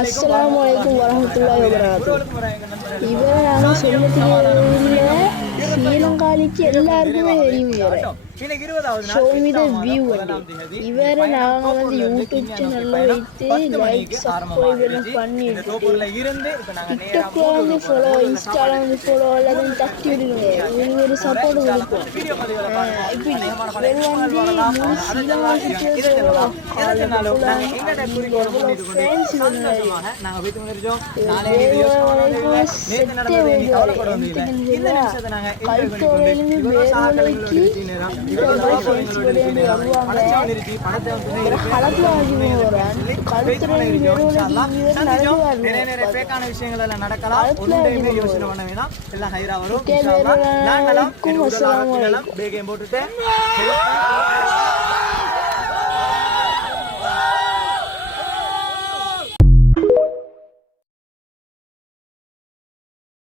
அஸ்ஸலாமு வரஹ்மத்துல்லாஹி வபரகாத்துஹு. இவரை நாங்கள் சொல்லிட்டு ஸ்ரீலங்காலிக்கு எல்லாருக்குமே தெரியும். இவரை நாங்கள் வந்து யூடியூப் சேனல்ல வைத்து லைக் சப்ஸ்கிரைப் எல்லாம் பண்ணிட்டு டிக்டாக்ல வந்து ஃபாலோ, இன்ஸ்டால வந்து ஃபாலோ எல்லாத்தையும் தட்டி விடுங்க. ஒரு சப்போர்ட் கொடுப்போம். இப்படி முழு ஸ்ரீலங்காவுக்கு விஷயங்கள் எல்லாம் நடக்கலாம். யோசனை பண்ண வேணாம். எல்லாம் ஹைரா வரும். நாங்களும் போட்டுட்டு